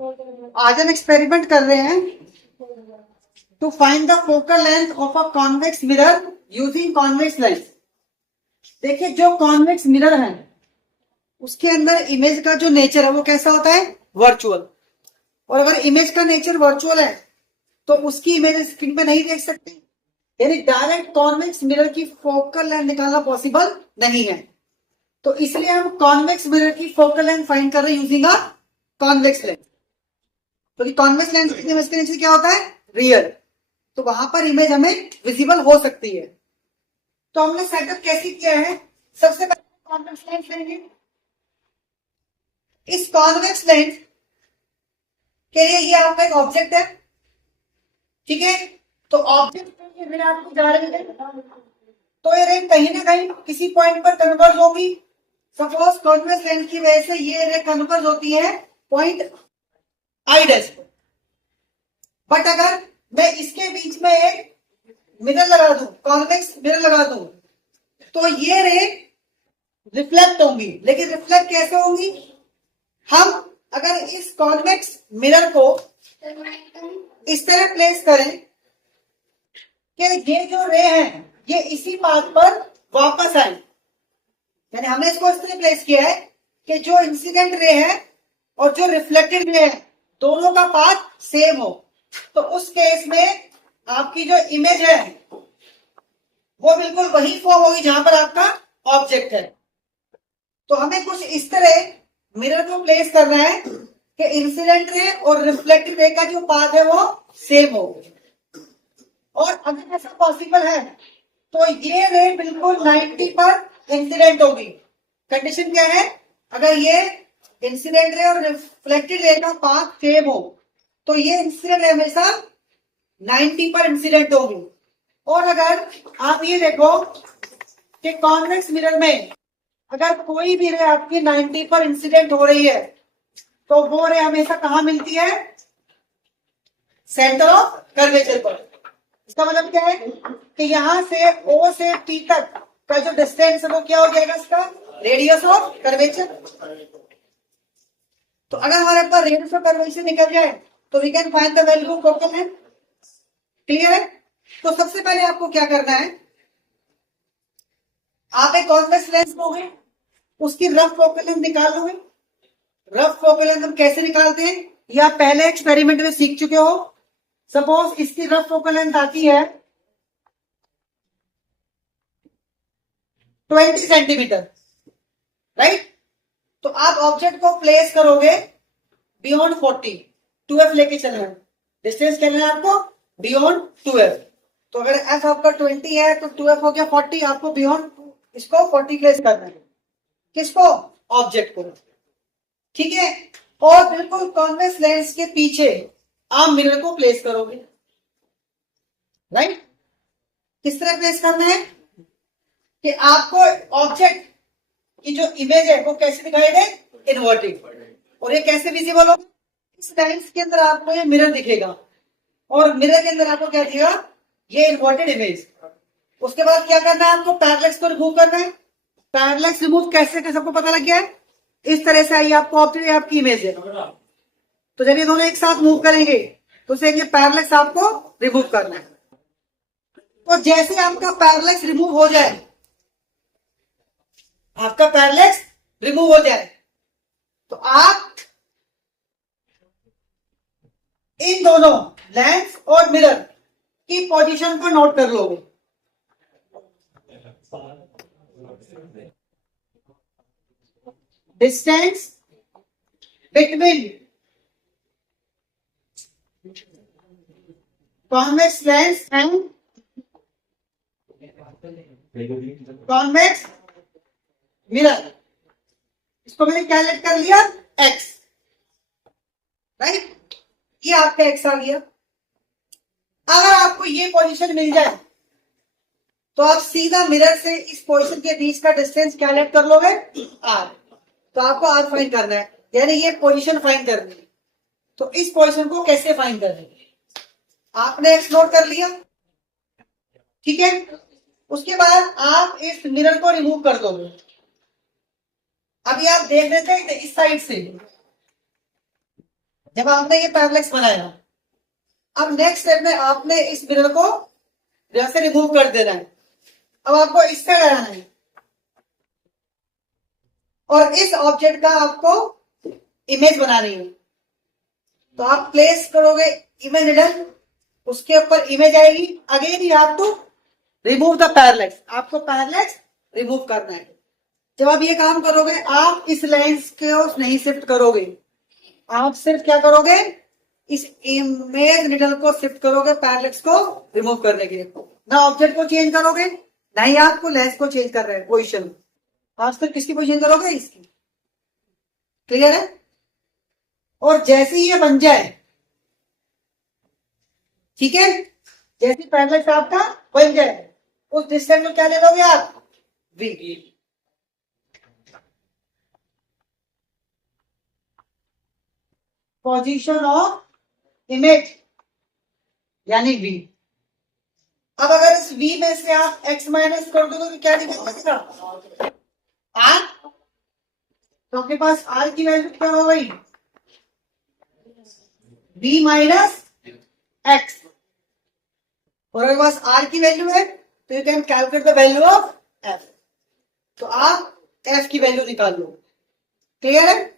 आज हम एक्सपेरिमेंट कर रहे हैं to find the focal length of a convex mirror using convex lens. देखिए, जो कॉन्वेक्स मिरर है उसके अंदर इमेज का जो नेचर है वो कैसा होता है, वर्चुअल। और अगर इमेज का नेचर वर्चुअल है तो उसकी इमेज स्क्रीन पे नहीं देख सकते, यानी डायरेक्ट कॉन्वेक्स मिरर की फोकल लेंथ निकालना पॉसिबल नहीं है। तो इसलिए हम कॉन्वेक्स मिरर की फोकल लेंथ फाइंड कर रहे हैं यूजिंग अ कॉन्वेक्स लेंस। तो कॉन्वेक्स लेंस की इमेज के नीचे क्या होता है, रियर, तो वहां पर इमेज हमें विजिबल हो सकती है। तो हमने सेटअप कैसे किया है, सबसे पहले कॉन्वेक्स लेंस लेंगे। इस कॉन्वेक्स लेंस के लिए ये आपका एक ऑब्जेक्ट है, ठीक है। तो ऑब्जेक्ट ये आपको जा रही है, तो ये रे कहीं ना कहीं किसी पॉइंट पर कन्वर्ज होगी। सपोज कॉन्वेक्स लेंस की वजह से ये रे कन्वर्ज होती है पॉइंट आई डैश पर। बट अगर मैं इसके बीच में एक मिरर लगा दूं, कॉन्वेक्स मिरर लगा दूं, तो ये रे रिफ्लेक्ट होंगी। लेकिन रिफ्लेक्ट कैसे होंगी, हम अगर इस कॉन्वेक्स मिरर को इस तरह प्लेस करें कि ये जो रे है ये इसी पाथ पर वापस आए, यानी हमने इसको इस तरह प्लेस किया है कि जो इंसिडेंट रे है और जो रिफ्लेक्टेड रे है दोनों का पाथ सेम हो। तो उस केस में आपकी जो इमेज है वो बिल्कुल वही फॉर्म होगी जहां पर आपका ऑब्जेक्ट है। तो हमें कुछ इस तरह मिरर को प्लेस करना है कि इंसिडेंट रे और रिफ्लेक्टेड रे का जो पाथ है वो सेम हो। और अगर ऐसा पॉसिबल है तो ये रे बिल्कुल 90 पर इंसिडेंट होगी। कंडीशन क्या है, अगर ये इंसिडेंट रे और रिफ्लेक्टेड रे का पाथ सेम हो तो ये इंसिडेंट रे हमेशा 90 पर इंसिडेंट होगी। और अगर आप ये देखो कि कॉन्वेक्स मिरर में अगर कोई भी रे आपकी 90 पर इंसिडेंट हो रही है तो वो रे हमेशा कहां मिलती है, सेंटर ऑफ कर्वेचर पर। इसका मतलब क्या है कि यहां से ओ से टी तक का जो डिस्टेंस है वो क्या हो जाएगा, इसका रेडियस ऑफ कर्वेचर। तो अगर हमारे पास रेडियस ऑफ कर्वेचर निकल जाए तो we can find the value of focal length. Clear है। तो सबसे पहले आपको क्या करना है, आप एक कॉन्वेक्स लेंस लोगे, उसकी रफ फोकल लेंथ निकाल लोगे। रफ फोकल लेंथ हम कैसे निकालते हैं ये आप पहले एक्सपेरिमेंट में सीख चुके हो। सपोज इसकी रफ फोकल लेंथ आती है 20 सेंटीमीटर, राइट। तो आप ऑब्जेक्ट को प्लेस करोगे बियॉन्ड 40, 2f लेके चलना है, डिस्टेंस क्या लेना है आपको, बियॉन्ड 2f। तो अगर f आपका 20 है तो 2f हो गया 40, आपको बियॉन्ड इसको 40 प्लेस करना है, किसको, ऑब्जेक्ट को, ठीक है। और बिल्कुल कॉन्वेक्स लेंस के पीछे आप मिरर को प्लेस करोगे, राइट। किस तरह प्लेस करना है कि आपको ऑब्जेक्ट की जो इमेज है वो कैसे दिखाई दे, इन्वर्टेड। और ये कैसे विजिबल होगा, इस लेंस के अंदर आपको ये मिरर दिखेगा और मिरर के अंदर आपको क्या दिखेगा, ये इन्वर्टेड इमेज। उसके बाद क्या करना है, आपको पैरेलैक्स को रिमूव करना है। पैरेलैक्स रिमूव कैसे कर, सबको पता लग गया है। इस तरह से आई आपको ऑब्जेक्ट, आपकी इमेज है। तो जब ये दोनों एक साथ मूव करेंगे तो उसे ये पैरेलैक्स आपको रिमूव करना है। तो जैसे आपका पैरेलैक्स रिमूव हो जाए, आपका पैरेलैक्स रिमूव हो जाए तो आप इन दोनों लेंस और मिरर की पोजीशन को नोट कर लोगे। Distance between convex lens and convex mirror, इसको मैंने क्या लेट कर लिया, x, राइट। ये आपका x आ गया। अगर आपको ये पोजीशन मिल जाए तो आप सीधा मिरर से इस पोजीशन के बीच का डिस्टेंस क्या लेट कर लोगे, r। तो आपको r फाइंड करना है, यानी ये पोजीशन फाइंड करनी है। तो इस पोजीशन को कैसे फाइंड करना है, आपने x नोट कर लिया, ठीक है। उसके बाद आप इस मिरर को रिमूव कर दोगे। अभी आप देख लेते हैं इस साइड से, जब आपने ये पैरेलक्स बनाया, अब नेक्स्ट स्टेप में आपने इस मिरर को जैसे रिमूव कर देना है। अब आपको इस साइड आना है और इस ऑब्जेक्ट का आपको इमेज बनानी है। तो आप प्लेस करोगे इमेज निडल, उसके ऊपर इमेज आएगी। Again you have to remove the parallax, आपको पैरेलक्स रिमूव करना है। जब आप ये काम करोगे, आप इस लेंस को नहीं शिफ्ट करोगे, आप सिर्फ क्या करोगे, इस इमेज निडल को शिफ्ट करोगे पैरेलक्स को रिमूव करने के लिए। ना ऑब्जेक्ट को चेंज करोगे, ना ही आपको लेंस को चेंज कर रहे हैं पोजिशन। आप सिर्फ किसकी पोजिशन करोगे, इसकी। क्लियर है? और जैसे ही ये बन जाए, ठीक है, जैसे पैरेलक्स आपका बन जाए, उस डिस्टेंस में क्या ले लोगे आप, v। पोजीशन ऑफ इमेज यानी v। अब अगर इस v में से आप x माइनस कर दोगे तो क्या निकलेगा, r। तो आपके पास r की वैल्यू क्या हो गई, v माइनस x। और अगर पास r की वैल्यू है तो you can calculate the value of f। तो आप f की वैल्यू निकाल लो। क्लियर है?